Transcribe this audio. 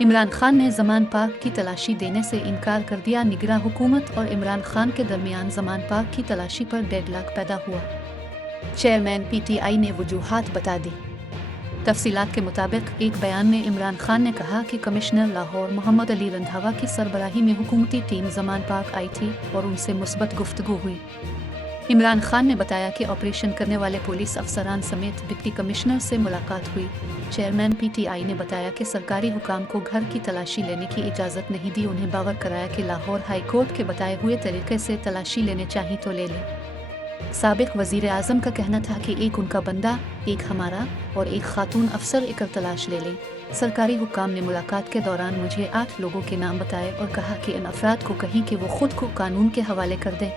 इमरान खान ने ज़मान पाक की तलाशी देने से इनकार कर दिया। निगरां हुकूमत और इमरान खान के दरमियान ज़मान पाक की तलाशी पर डेडलॉक पैदा हुआ। चेयरमैन PTI ने वजूहात बता दी। तफसीलात के मुताबिक एक बयान में इमरान खान ने कहा कि कमिश्नर लाहौर मोहम्मद अली रंधावा की सरबराही में हुकूमती टीम ज़मान पाक आई थी और उनसे मुस्बत गुफ्तगू हुई। इमरान खान ने बताया कि ऑपरेशन करने वाले पुलिस अफसरान समेत डिप्टी कमिश्नर से मुलाकात हुई। चेयरमैन PTI ने बताया कि सरकारी हुकाम को घर की तलाशी लेने की इजाज़त नहीं दी। उन्हें बावर कराया कि लाहौर हाई कोर्ट के बताए हुए तरीके से तलाशी लेने चाहिए तो ले लें। साबिक वज़ीर आज़म का कहना था कि एक उनका बंदा, एक हमारा और एक खातून अफसर एकर तलाश ले लें। सरकारी हुकाम ने मुलाकात के दौरान मुझे 8 लोगों के नाम बताए और कहा कि इन अफराद को कहीं कि वो खुद को कानून के हवाले कर दें।